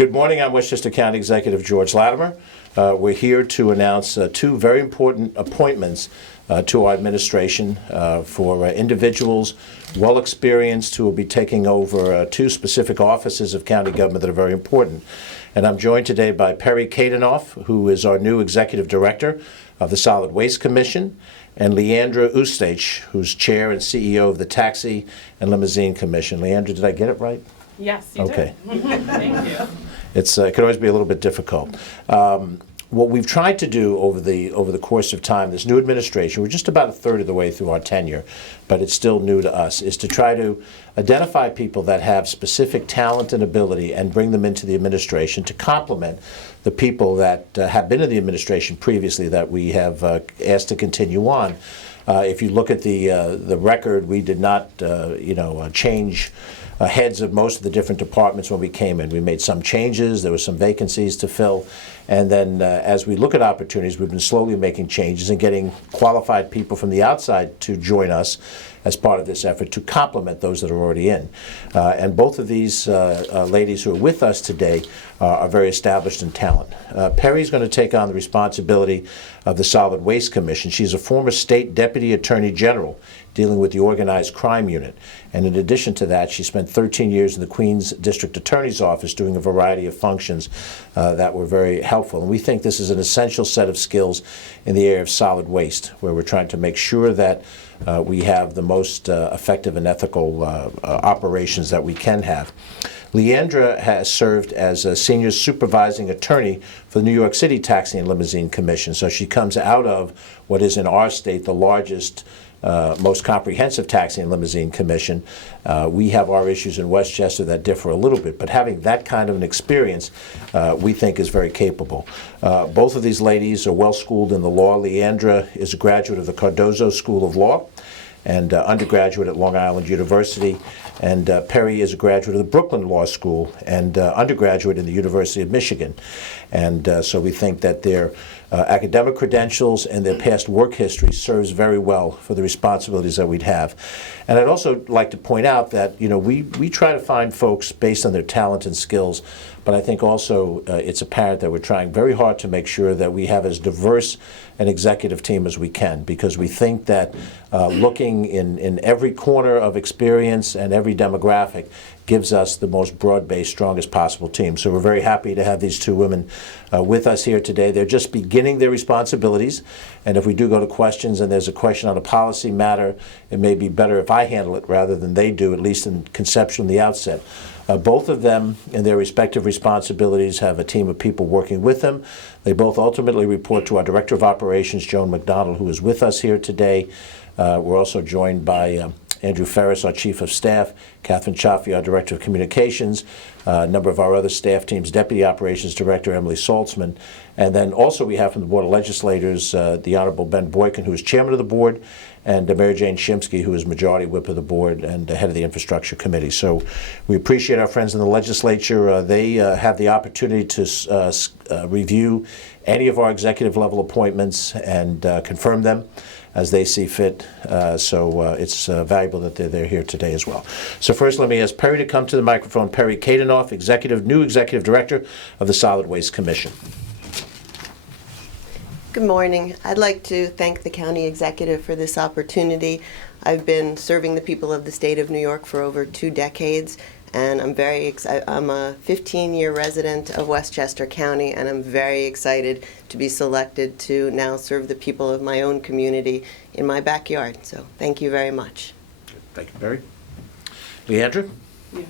Good morning. I'm Westchester County Executive George Latimer. We're here to announce two very important appointments to our administration for individuals well experienced who will be taking over two specific offices of county government that are very important. And I'm joined today by Peri, who is our new Executive Director of the Solid Waste Commission, and Leandra, Eustache, who's Chair and CEO of the Taxi and Limousine Commission. Leandra, did I get it right? Yes, you did. Thank you. It can always be a little bit difficult. What we've tried to do over the course of time, this new administration, we're just about a third of the way through our tenure, but it's still new to us, is to try to identify people that have specific talent and ability and bring them into the administration to complement the people that have been in the administration previously that we have asked to continue on. If you look at the record, we did not change heads of most of the different departments when we came in. We made some changes, there were some vacancies to fill, and then as we look at opportunities, we've been slowly making changes and getting qualified people from the outside to join us as part of this effort to complement those that are already in. And both of these ladies who are with us today are very established in talent. Peri's going to take on the responsibility of the Solid Waste Commission. She's a former state deputy attorney general dealing with the organized crime unit. And in addition to that, she spent 13 years in the Queens District Attorney's Office doing a variety of functions that were very helpful. And we think this is an essential set of skills in the area of solid waste, where we're trying to make sure that we have the most effective and ethical operations that we can have. Leandra has served as a senior supervising attorney for the New York City Taxi and Limousine Commission. So she comes out of what is in our state the largest, most comprehensive taxi and limousine commission. We have our issues in Westchester that differ a little bit, but having that kind of an experience we think is very capable. Both of these ladies are well schooled in the law. Leandra is a graduate of the Cardozo School of Law and undergraduate at Long Island University, and Peri is a graduate of the Brooklyn Law School and undergraduate in the University of Michigan. And so we think that their academic credentials and their past work history serves very well for the responsibilities that we'd have. And I'd also like to point out that we try to find folks based on their talent and skills, but I think also it's apparent that we're trying very hard to make sure that we have as diverse an executive team as we can, because we think that looking in every corner of experience and every demographic gives us the most broad-based, strongest possible team. So we're very happy to have these two women with us here today. They're just beginning their responsibilities, and if we do go to questions and there's a question on a policy matter, it may be better if I handle it rather than they do, at least in conception from the outset. Both of them, in their respective responsibilities, have a team of people working with them. They both ultimately report to our Director of Operations, Joan McDonald, who is with us here today. We're also joined by Andrew Ferris, our Chief of Staff, Catherine Chaffee, our Director of Communications, a number of our other staff teams, Deputy Operations Director Emily Saltzman, and then also we have from the Board of Legislators the Honorable Ben Boykin, who is Chairman of the Board, and Mary Jane Shimsky, who is Majority Whip of the Board and Head of the Infrastructure Committee. So we appreciate our friends in the legislature. They have the opportunity to review any of our executive level appointments and confirm them as they see fit. So it's valuable that they're here today as well. So first, let me ask Peri to come to the microphone. Peri Kadanoff, new Executive Director of the Solid Waste Commission. Good morning. I'd like to thank the County Executive for this opportunity. I've been serving the people of the state of New York for over 2 decades, and I'm very excited. I'm a 15-year resident of Westchester County, and I'm very excited to be selected to now serve the people of my own community in my backyard. So thank you very much. Thank you, Peri. Leandra? Yes.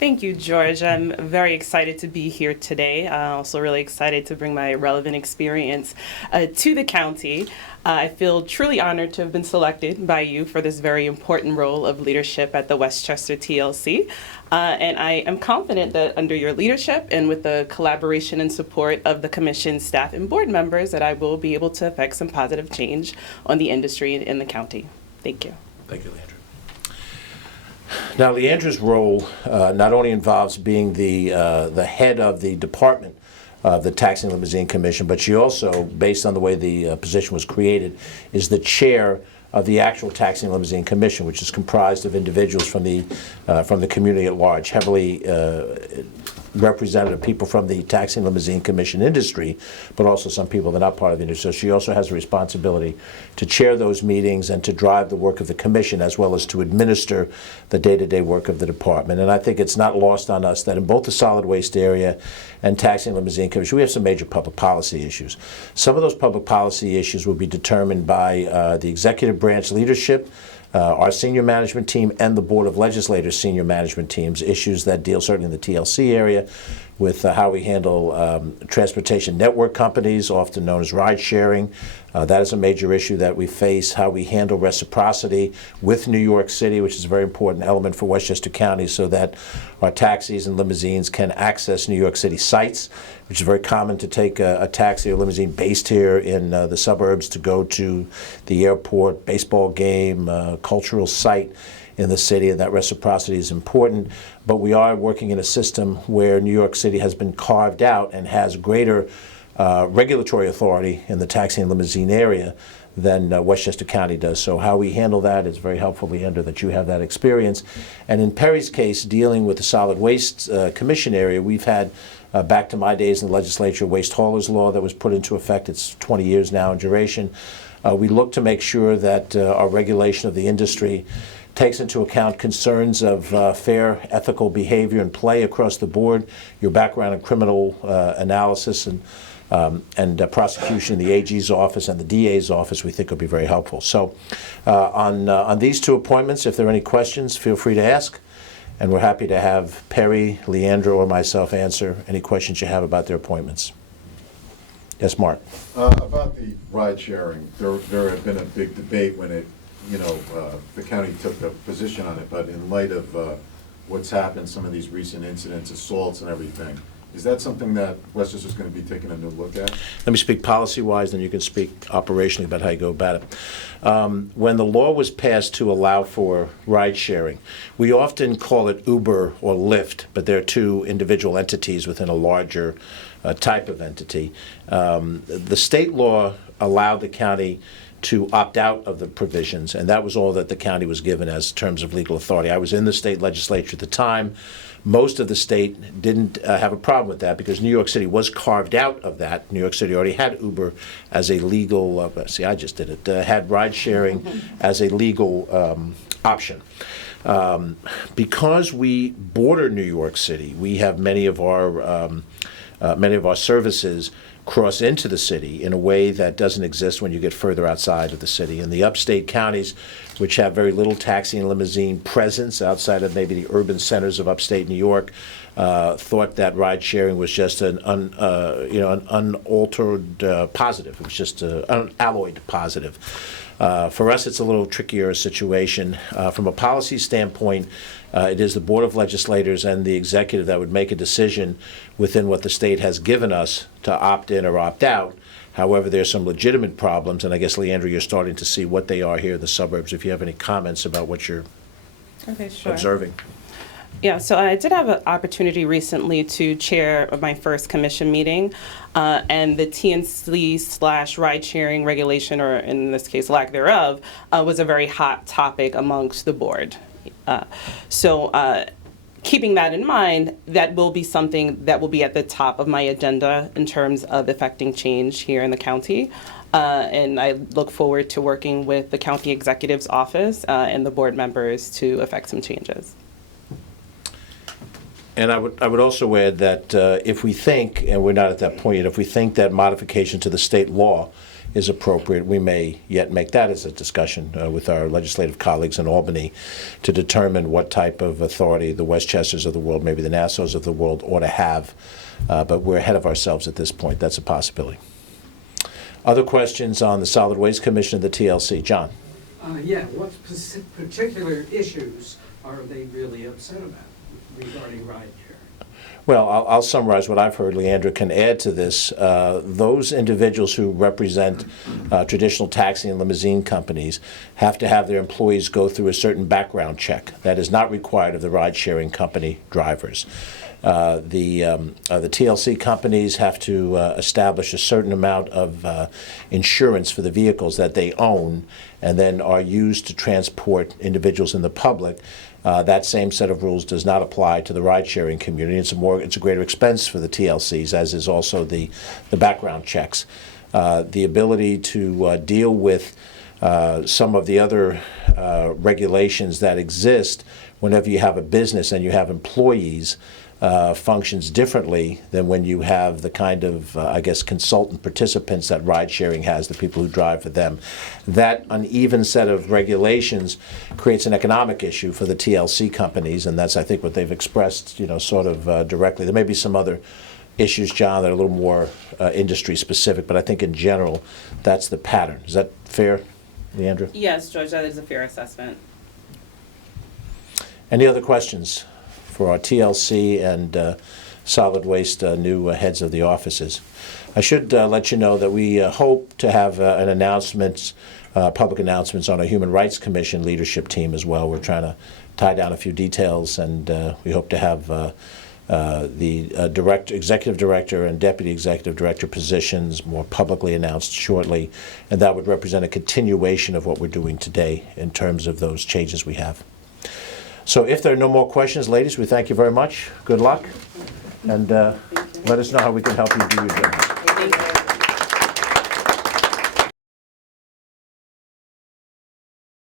Thank you, George. I'm very excited to be here today. Also really excited to bring my relevant experience to the county. I feel truly honored to have been selected by you for this very important role of leadership at the Westchester TLC. And I am confident that under your leadership and with the collaboration and support of the Commission staff and board members that I will be able to affect some positive change on the industry in the county. Thank you. Thank you, Leandra. Now, Leandra's role not only involves being the head of the department of the Taxi and Limousine Commission, but she also, based on the way the position was created, is the chair of the actual Taxi and Limousine Commission, which is comprised of individuals from the community at large, heavily representative, people from the Taxi and Limousine Commission industry, but also some people that are not part of the industry. So she also has a responsibility to chair those meetings and to drive the work of the commission, as well as to administer the day-to-day work of the department. And I think it's not lost on us that in both the solid waste area and Taxi and Limousine Commission, we have some major public policy issues. Some of those public policy issues will be determined by the executive branch leadership, our senior management team, and the Board of Legislators senior management teams, issues that deal certainly in the TLC area with how we handle transportation network companies, often known as ride sharing. That is a major issue that we face, how we handle reciprocity with New York City, which is a very important element for Westchester County, so that our taxis and limousines can access New York City sites, which is very common to take a taxi or limousine based here in the suburbs to go to the airport, baseball game, cultural site in the city, and that reciprocity is important. But we are working in a system where New York City has been carved out and has greater regulatory authority in the taxi and limousine area than Westchester County does. So how we handle that is very helpful, Leandra, that you have that experience. And in Peri's case, dealing with the solid waste commission area, we've had, back to my days in the legislature, waste haulers law that was put into effect. It's 20 years now in duration. We look to make sure that our regulation of the industry takes into account concerns of fair, ethical behavior and play across the board. Your background in criminal analysis and prosecution in the AG's office and the DA's office, we think will be very helpful. So on these two appointments, if there are any questions, feel free to ask. And we're happy to have Peri, Leandra, or myself answer any questions you have about their appointments. Yes, Mark. About the ride sharing, there had been a big debate when it, the county took a position on it, but in light of what's happened, some of these recent incidents, assaults and everything, is that something that Westchester's going to be taking a new look at? Let me speak policy-wise, then you can speak operationally about how you go about it. When the law was passed to allow for ride-sharing, we often call it Uber or Lyft, but they're two individual entities within a larger type of entity. The state law allowed the county to opt out of the provisions, and that was all that the county was given as terms of legal authority. I was in the state legislature at the time. Most of the state didn't have a problem with that because New York City was carved out of that. New York City already had Uber as a legal, see, I just did it, had ride sharing as a legal option. Because we border New York City, we have many of our services cross into the city in a way that doesn't exist when you get further outside of the city. And the upstate counties, which have very little taxi and limousine presence outside of maybe the urban centers of upstate New York, thought that ride sharing was just an unaltered positive. It was just an unalloyed positive. For us, it's a little trickier situation. From a policy standpoint, it is the Board of Legislators and the executive that would make a decision within what the state has given us to opt in or opt out. However, there's some legitimate problems, and I guess, Leandra, you're starting to see what they are here in the suburbs. If you have any comments about what you're observing. Yeah, so I did have an opportunity recently to chair my first commission meeting, and the TNC/ride sharing regulation, or in this case, lack thereof, was a very hot topic amongst the board. Keeping that in mind, that will be something that will be at the top of my agenda in terms of effecting change here in the county. And I look forward to working with the county executive's office and the board members to effect some changes. And I would also add that if we think, and we're not at that point yet, if we think that modification to the state law is appropriate, we may yet make that as a discussion with our legislative colleagues in Albany to determine what type of authority the Westchesters of the world, maybe the Nassaus of the world, ought to have. But we're ahead of ourselves at this point. That's a possibility. Other questions on the Solid Waste Commission and the TLC? John? Yeah, what particular issues are they really upset about regarding ride share? Well, I'll summarize what I've heard. Leandra can add to this. Those individuals who represent traditional taxi and limousine companies have to have their employees go through a certain background check that is not required of the ride-sharing company drivers. The TLC companies have to establish a certain amount of insurance for the vehicles that they own and then are used to transport individuals in the public. That same set of rules does not apply to the ride-sharing community. It's a greater expense for the TLCs, as is also the background checks. The ability to deal with some of the other regulations that exist whenever you have a business and you have employees functions differently than when you have the kind of, I guess, consultant participants that ride-sharing has, the people who drive for them. That uneven set of regulations creates an economic issue for the TLC companies, and that's, I think, what they've expressed, sort of directly. There may be some other issues, John, that are a little more industry-specific, but I think in general, that's the pattern. Is that fair, Leandra? Yes, George, that is a fair assessment. Any other questions for our TLC and solid waste new heads of the offices? I should let you know that we hope to have an announcement, public announcements on a Human Rights Commission leadership team as well. We're trying to tie down a few details, and we hope to have the executive director and deputy executive director positions more publicly announced shortly, and that would represent a continuation of what we're doing today in terms of those changes we have. So if there are no more questions, ladies, we thank you very much. Good luck, and let us know how we can help you do your job. Thank you.